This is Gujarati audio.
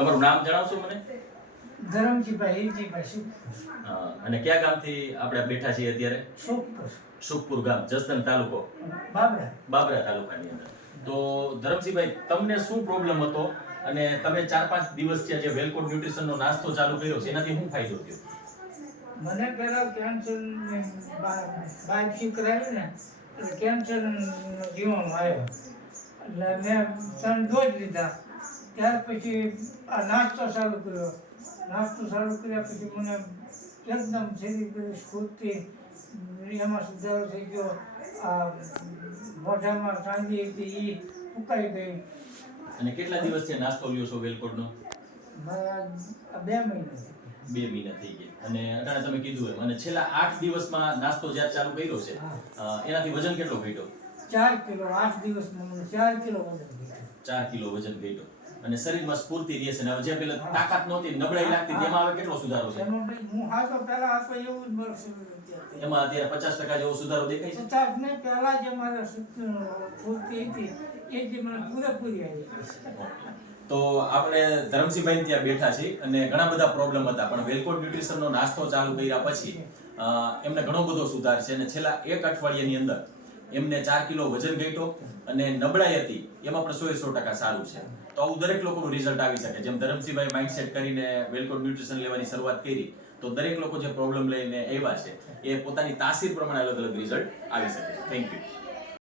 તમારું નામ જણાવશો મને? ધરમજીભાઈ હિરજીભાઈ અને કયા ગામથી આપણે બેઠા છીએ અત્યારે? સુખપુર ગામ, જસદણ તાલુકો, બાબરા તાલુકાની અંદર. તો ધરમસિંહભાઈ, તમને શું પ્રોબ્લેમ હતો અને તમે 4-5 દિવસ થયા જે વેલકોડ ન્યુટ્રિશનનો નાસ્તો ચાલુ કર્યો છે એનાથી શું ફાયદો થયો? મને પહેલા કેન્સર બાયોપ્સી કરાવી ને એટલે કેન્સર જીવાણુ આવ્યો એટલે મેં 3 ડોઝ લીધા. ત્યાર પછી આ નાસ્તો ચાલુ કર્યો. નાસ્તો ચાલુ કર્યા પછી મને એકદમ શરીર સ્ફૂર્તિ, એમાં સુધારો થઈ ગયો. આ મોઢામાં ચાંદી હતી એ ફૂંકાઈ ગઈ. અને કેટલા દિવસથી નાસ્તો લ્યો છો વેલકોડનો? 2 મહિના. 2 મહિના થઈ ગયા. અને અટાણે તમે કીધું એમ, અને છેલ્લા 8 દિવસમાં નાસ્તો જ્યારે ચાલુ કર્યો છે એનાથી વજન કેટલો ઘટ્યો? 4 કિલો. 8 દિવસમાં મને 4 કિલો વજન ઘટ્યું. 4 કિલો વજન ઘટ્યો. અને શરીરમાં સ્ફૂર્તિ રહે છે. અને જે પેલા તાકાત નહોતી, નબળાઈ લાગતી, તેમાં હવે કેટલો સુધારો છે? હું હાથો પહેલા હતો એવું જ બરસ. એમાં અત્યારે 50% જેવો સુધારો દેખાય છે. 50 ને પહેલા જે મારે સ્ફૂર્તિ હતી એ જે મને પૂરેપૂરી આવી. તો આપણે ધરમસિંહભાઈ ત્યાં બેઠા છીએ અને ઘણા બધા પ્રોબ્લેમ હતા, પણ વેલકોડ ન્યુટ્રિશનનો નાસ્તો ચાલુ કર્યા પછી એમને ઘણો બધો સુધાર છે. અને છેલ્લા 1 અઠવાડિયાની અંદર એમને 4 કિલો વજન ઘટ્યો અને નબળાઈ હતી એમાં પણ 100% સારું છે. તો આવું દરેક લોકોનું રિઝલ્ટ આવી શકે. જેમ ધરમસિંહભાઈ માઇન્ડસેટ કરીને વેલકોડ ન્યુટ્રિશન લેવાની શરૂઆત કરી, તો દરેક લોકો જે પ્રોબ્લેમ લઈને આવ્યા છે એ પોતાની તાસીર પ્રમાણે અલગ અલગ રિઝલ્ટ આવી શકે છે. Thank you.